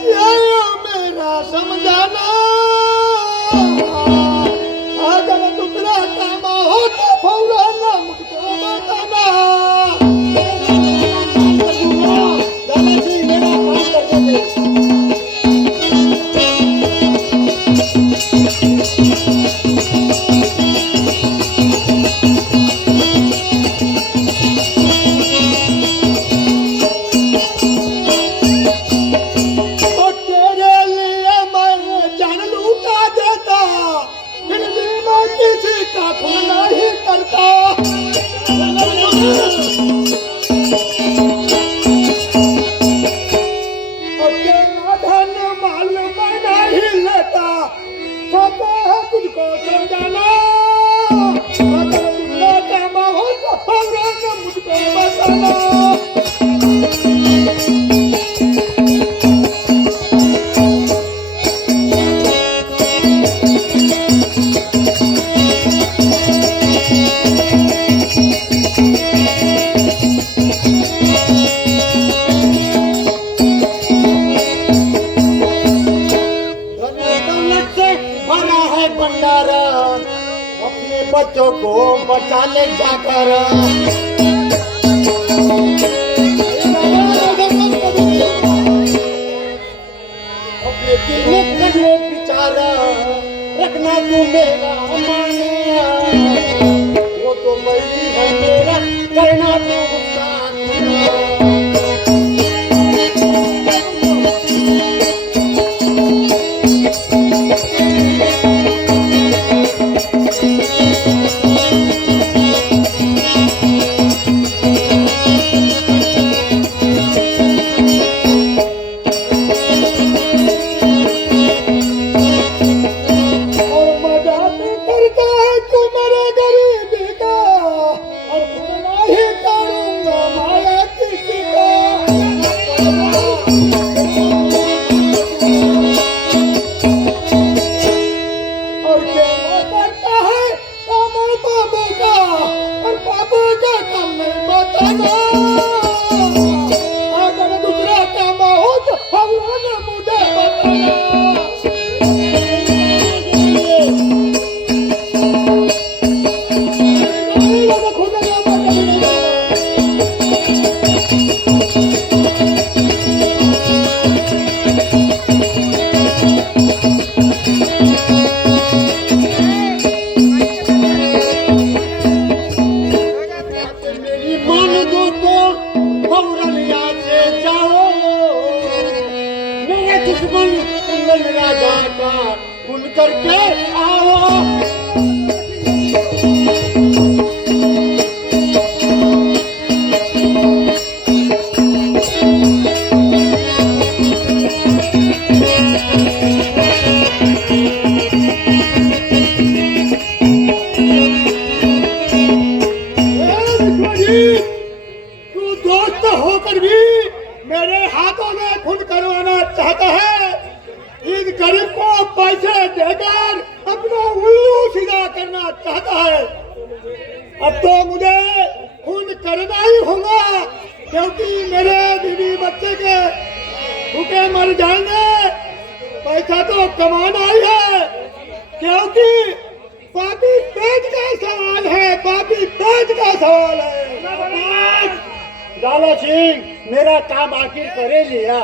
जिया मेरा समझाना, अगर दूसरा काम हो तो फौरन मुझको बताना। दादाजी मेरा काम कर देंगे। तुझको समझाना, अगर तुमने काम हो तो फौरन मुझको बताना। भंडारा अपने बच्चों को बचा ले जाकर। अपने दिल में करने विचारा रखना तू मेरा माने, वो तो मरी है मेरा करना तू उसका। अगर दूसरा काम हो तो फौरन मुझे बताना। राजा का खुल करके आओ। तू दोस्त होकर भी मेरे हाथों में खून करवाना चाहता है। इन गरीब को पैसे देकर अपना उल्लू सीधा करना चाहता है। अब तो मुझे खून करना ही होगा, क्योंकि मेरे बीवी बच्चे के भूखे मर जाएंगे। पैसा तो कमाना ही है, क्योंकि पापी पेट का सवाल है, पापी पेट का सवाल है। लाला सिंह मेरा काम आखिर करे लिया।